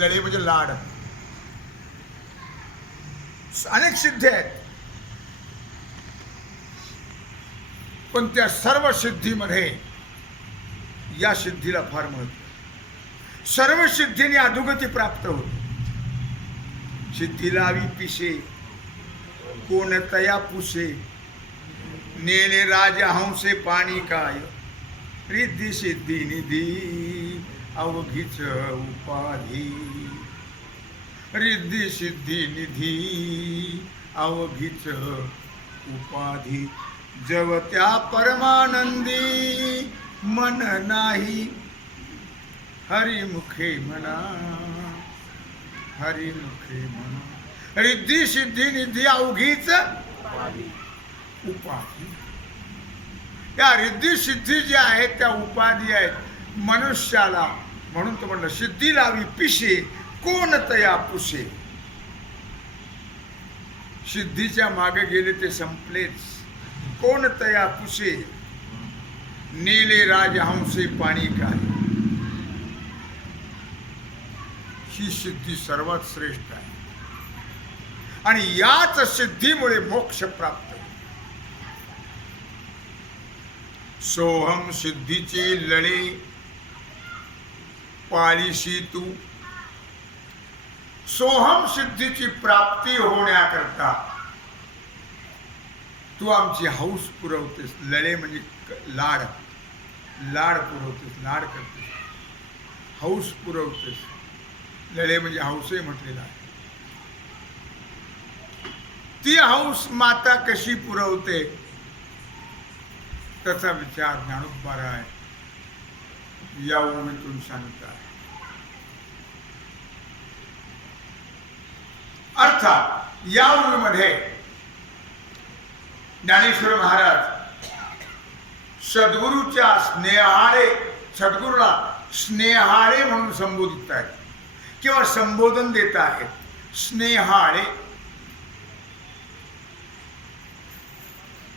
लळे म्हणजे लाड. अनेक सिद्धी आहेत, पण त्या सर्व सिद्धीमध्ये या सिद्धीला फार महत्व. सर्व सिद्धीने अधोगती प्राप्त होते. सिद्धी लावी पिसे कोण तया पुसे, नेले राजहंसे पाणी काय, रिद्धी सिद्धी निधी अवघीच उपाधी, रिद्धी सिद्धी निधी अवघीच उपाधी, जव त्या परमानंदी मन नाही, हरिमुखे म्हणा, हरिमुखे म्हणा. रिद्धी सिद्धी निधी अवघीच उपाधी. या रिद्धी सिद्धी ज्या आहेत त्या उपाधी आहेत मनुष्याला. म्हणून तो म्हणलं सिद्धी लावी पिशे कोण तया पुसे. सिद्धीच्या मागे गेले ते संपलेच. कोण तया पुसे, नेले राजहंसे पाणी काय. ही सिद्धी सर्वात श्रेष्ठ आहे आणि याच सिद्धीमुळे मोक्ष प्राप्त. सोहम सिद्धीचे लळे पाळीशी तू. सोहम सिद्धीची प्राप्ती होण्याकरता तू आमची हौस पुरवतेस. लळे म्हणजे लाड, लाड पुरवतेस, लाड करतेस, हौस पुरवतेस. लळे म्हणजे हौसे म्हटलेला आहे. ती हौस माता कशी पुरवते त्याचा विचार ज्ञानोबा राय या ओवीतून सांगतात. अर्थात या ओवीमध्ये ज्ञानेश्वर महाराज सद्गुरूच्या स्नेहाळे, सद्गुरूला स्नेहाळे म्हणून संबोधित आहेत किंवा संबोधन देत आहेत. स्नेहाळे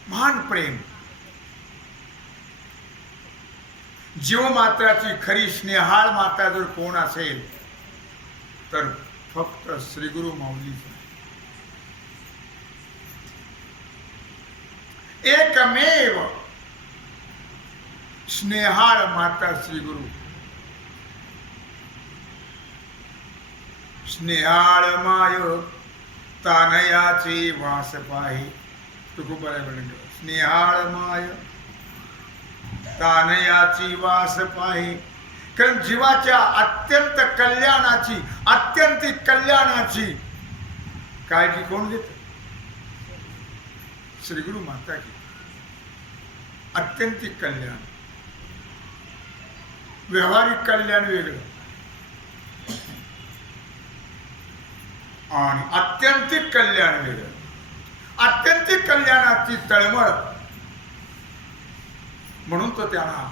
महान प्रेम. जीवमात्राची खरी स्नेहाळ माता जर कोण असेल तर फक्त श्री गुरु माऊलीच. एकमेव स्नेहाळ माता श्री गुरु. स्नेहाळ माय तानयाचे वास पाहे. तुकोबाराय म्हणतो स्नेहाळ माय तानयाची वास पाहे. कारण जीवाच्या अत्यंत कल्याणाची, अत्यंतिक कल्याणाची काळजी कोण घेत? श्री गुरु माता की. अत्यंतिक कल्याण, व्यवहारिक कल्याण वेगळं आणि अत्यंतिक कल्याण वेगळं. अत्यंतिक कल्याणाची तळमळ म्हणून तो त्यांना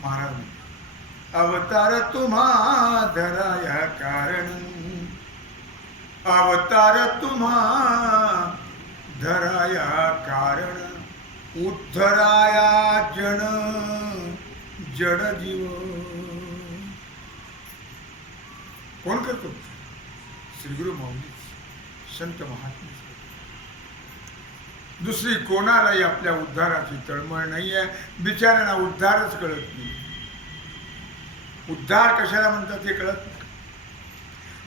महाराज अवतार तुम्हा धराया कारण, अवतार तुम्हा धराया कारण, उद्धराया जन जड जीव. कोण करतो? श्री गुरु माऊली, संत महात्मे. दुसरी कोणालाही आपल्या उद्धाराची तळमळ नाही आहे. बिचाऱ्यांना उद्धारच कळत नाही. उद्धार कशाला म्हणतात ते कळत नाही.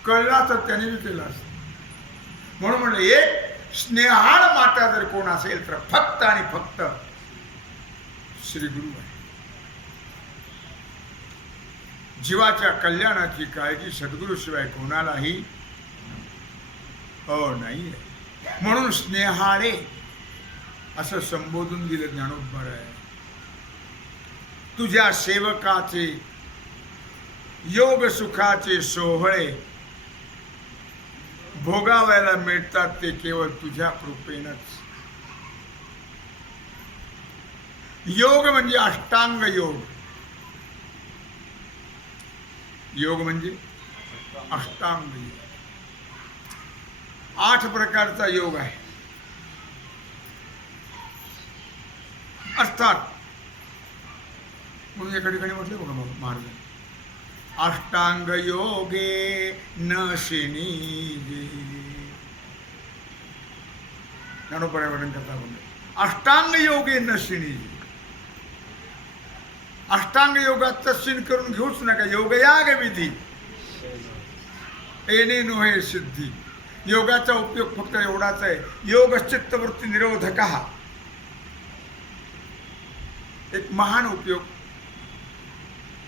कळला तर त्याने बी केला असत. म्हणून म्हणलं एक स्नेहाळ माता जर कोण असेल तर फक्त आणि फक्त श्री गुरु आहे. जीवाच्या कल्याणाची काळजी सद्गुरूशिवाय कोणालाही नाही आहे. म्हणून स्नेहाळे असं संबोधून दिलं ज्ञानोबा राय. तुझ्या सेवकाचे योग सुखाचे सोहळे भोगावायला मिळतात ते केवळ तुझ्या कृपेनच. योग म्हणजे अष्टांग योग. योग म्हणजे अष्टांग योग. 8 प्रकारचा योग आहे. अर्थात म्हणून एका ठिकाणी म्हटलं बघा महाराज अष्टांग योगे न शिनीजे. ज्ञानोबा वर्णन करता बोलले अष्टांग योगे न शिनीजे. अष्टांग योगात तस्सीन करून घेऊच नका. योगयाग विधी येणे नोहे सिद्धी. योगाचा उपयोग फक्त एवढाच आहे. योग चित्तवृत्ती निरोधक हा एक महान उपयोग.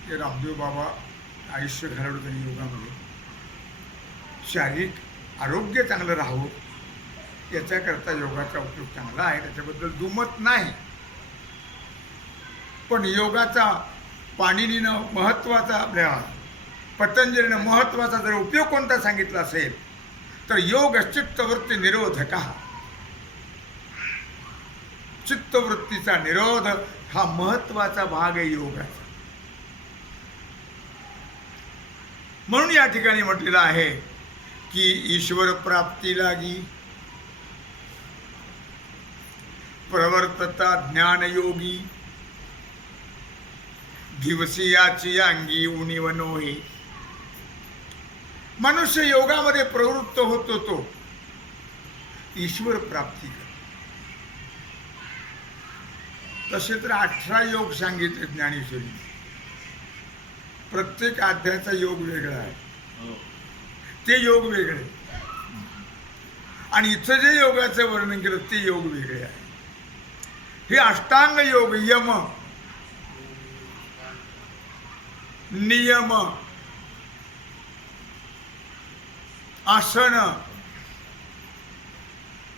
हे रामदेव बाबा आयुष्य घालवलं त्यांनी योगामध्ये. शारीरिक आरोग्य चांगलं राहावं याच्याकरता योगाचा उपयोग चांगला आहे, त्याच्याबद्दल दुमत नाही. पण योगाचा पाणिनीनं महत्त्वाचा, आपल्या पतंजलीनं महत्त्वाचा जर उपयोग कोणता सांगितला असेल तर योग चित्तवृत्ती निरोधक. चित्तवृत्तीचा निरोध हा महत्त्वाचा भाग आहे योगाचा. म्हणून या ठिकाणी म्हटलेलं आहे की ईश्वर प्राप्ती लागी प्रवर्तता ज्ञानयोगी दिवसी याची अंगी उणीव नोहे. मनुष्य योगामध्ये प्रवृत्त होतो तो ईश्वर प्राप्ती करतो. तसे तर 18 योग सांगितले ज्ञानेश्वरी. प्रत्येक अध्यायाचा योग वेगळा आहे, ते योग वेगळे, आणि इथं जे योगाचं वर्णन केलं ते योग वेगळे आहे. हे अष्टांग योग यम नियम आसन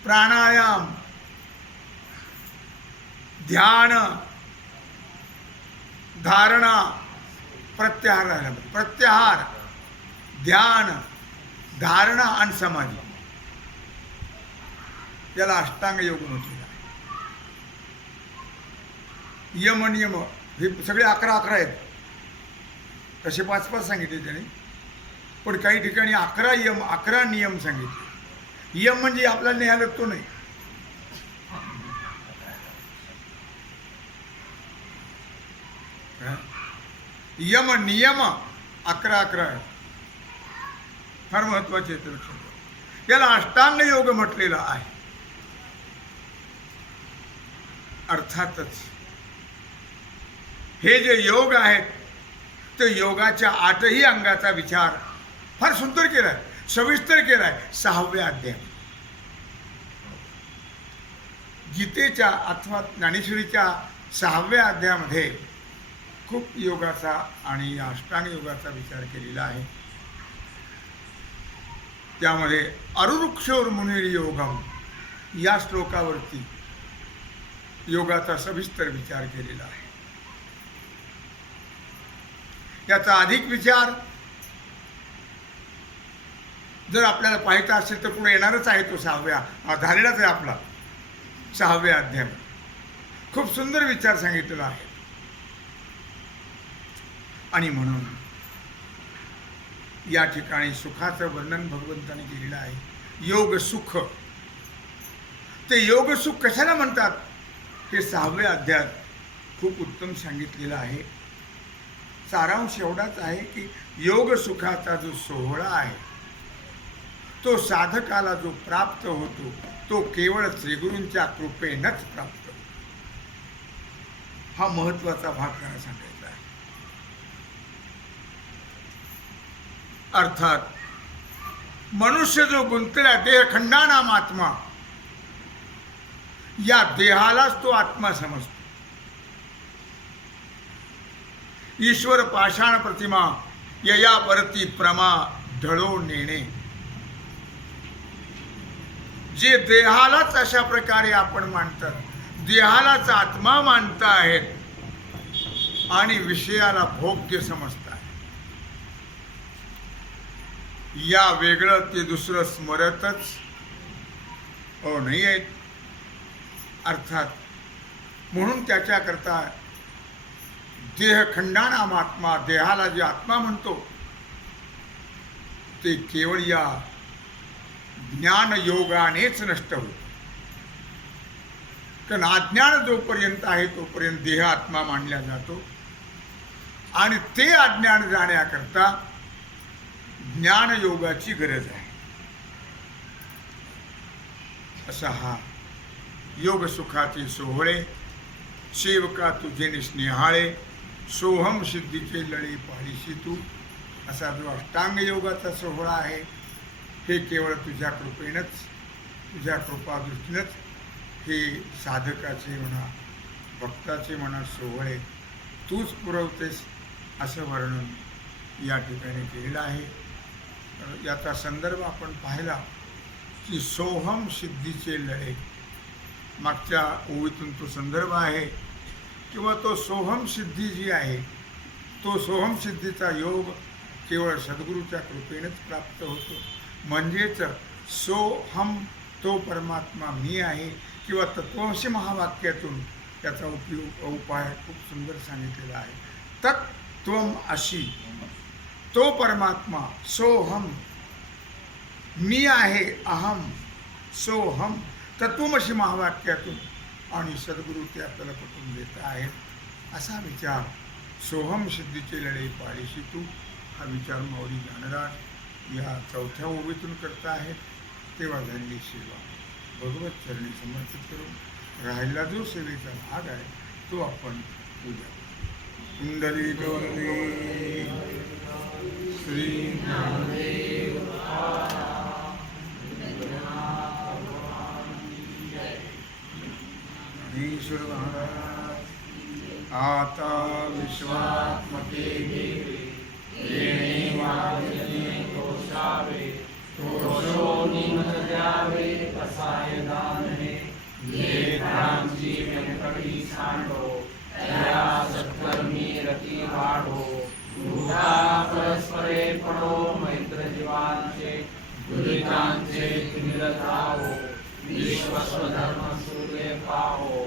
प्राणायाम ध्यान धारणा प्रत्याहार ध्यान धारणा आणि समाधी याला अष्टांग योग म्हटलेला आहे. यम नियम हे सगळे 11 आहेत. तसे 5 सांगितले त्याने, पण काही ठिकाणी 11 यम 11 नियम सांगितले. यम म्हणजे आपल्याला न्यायालय तो नाही. यम नियम 11 आहे. फार महत्वाचे आहेत, लक्षात ठेवा. याला अष्टांग योग म्हटलेला आहे. अर्थातच हे जे योग आहेत ते योगाच्या 8ही अंगाचा विचार फार सुंदर केलाय, सविस्तर केलाय 6व्या अध्यायात. गीतेच्या अथवा ज्ञानेश्वरीच्या 6व्या अध्यायामध्ये खूप योगाचा आणि अष्टांग योगाचा विचार केलेला आहे. त्यामध्ये अरुरुक्षोर मुनीर योगम या श्लोकावरती योगाचा सविस्तर विचार केलेला आहे. याचा अधिक विचार जर आपल्याला पाहायचा असेल तर पुढे येणारच आहे. तो 6व्या झालेलाच आहे आपला 6व्या अध्याय. खूप सुंदर विचार सांगितलेला आहे. आणि म्हणून या ठिकाणी सुखाचं वर्णन भगवंताने केलेलं आहे. योग सुख. ते योग सुख कशाला म्हणतात हे 6व्या अध्यायात खूप उत्तम सांगितलेलं आहे. सारांश एवढाच आहे की योग सुखाचा जो सोहळा आहे तो साधकाला जो प्राप्त होतो तो केवळ श्रीगुरूंच्या कृपेनंच प्राप्त होतो. हा महत्वाचा भाग त्यांना सांगायचा आहे. अर्थात मनुष्य जो गुंतला देहखंडानाम आत्मा, या देहालाच तो आत्मा समजतो. ईश्वर पाषाण प्रतिमा यया परती प्रमा ढळो नेणे. जे देहालाच अशा प्रकारे आपण मानतात, देहालाच आत्मा मानता आहेत आणि विषयाला भोग्य समजतात, या वेगळं ते दुसरं स्मरतच नाही आहेत. अर्थात म्हणून त्याच्याकरता देहखंडानाम आत्मा, देहाला जे आत्मा म्हणतो ते केवळ या ज्ञान योगानेच नष्ट होतं. कारण अज्ञान जोपर्यंत आहे तोपर्यंत देह आत्मा मानला जातो. आणि ते अज्ञान जाण्याकरता ज्ञानयोगाची गरज आहे. असा हा योग सुखाचे सोहळे सेवका तुझे स्नेहाळे सोहम सिद्धीचे लळे पाळीशी तू, असा जो अष्टांग योगाचा सोहळा आहे हे केवळ तुझ्या कृपेनंच, तुझ्या कृपादृष्टीनंच हे साधकाचे म्हणा भक्ताचे म्हणा सोहळे तूच पुरवतेस असं वर्णन या ठिकाणी केलेलं आहे. याचा संदर्भ आपण पाहिला की सोहम सिद्धीचे लळे, मागच्या ओवीतून तो संदर्भ आहे किंवा तो सोहम सिद्धी जी आहे तो सोहम सिद्धीचा योग केवळ सद्गुरूच्या कृपेनेच प्राप्त होतो. म्हणजेच सोहम तो परमात्मा मी आहे किंवा तत्वमसी महावाक्यातून त्याचा उपाय खूप सुंदर सांगितलेला आहे. तत्त्वम अशी तो परमात्मा सोहम मी आहे अहम सोहम तत्वमसी महावाक्यातून आणि सद्गुरू ते आपल्याला कुठून देत आहेत असा विचार सोहम सिद्धीचे लढे पाळीशी तू हा विचार माऊली ज्ञानराज या चौथ्या ओवीतून करता आहेत. तेव्हा झालेली सेवा भगवत चरणी समर्पित करून राहिला जो सेवेचा भाग आहे तो आपण पूजा कुंडली गौरी श्री ज्ञानदेव ईश्वर महाराज आता विश्वात्मके देवी तोषावे तोषो निमत द्यावे कसाय दानने ये क्रांती व्यंकटी सांडो त्या सत्कर्मी रती वाढो भूता परस्परे पडो मैत्र जीवांचे दुरितांचे तिमिरतावो विश्वस्वधर्म सूर्य पाहो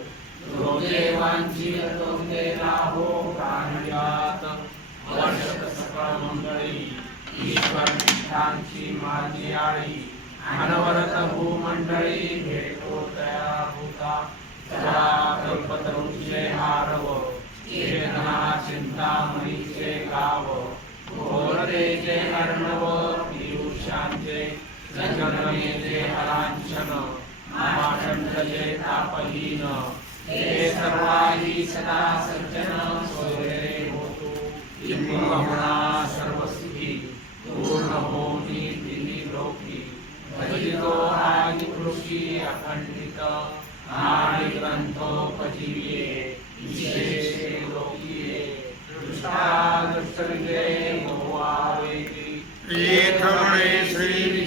देवांची तोंडे लाहो प्राणयात वर्षत सकळ मंडळी ईश्वर निष्ठांची माझी आळी अनवरत भूमंडळी भेटो तया भूता सदा कल्पतरुचे हारव चेतना चिंतामणीचे गाव घोरतेचे अर्णव पियुषांचे जगन्मेचे हलांछन माखंडले तापहीन हे सर्वाही सदा सज्जन सोयरे होतो किंबहुना सर्वसिद्धी पूर्ण होनी दिली लोकी भजितो आदि कृषी अखंडित आणि ग्रंथोपजीविये विशेषे लोकीये दृष्टा दृष्टविजय भोवावेती येथवणे श्री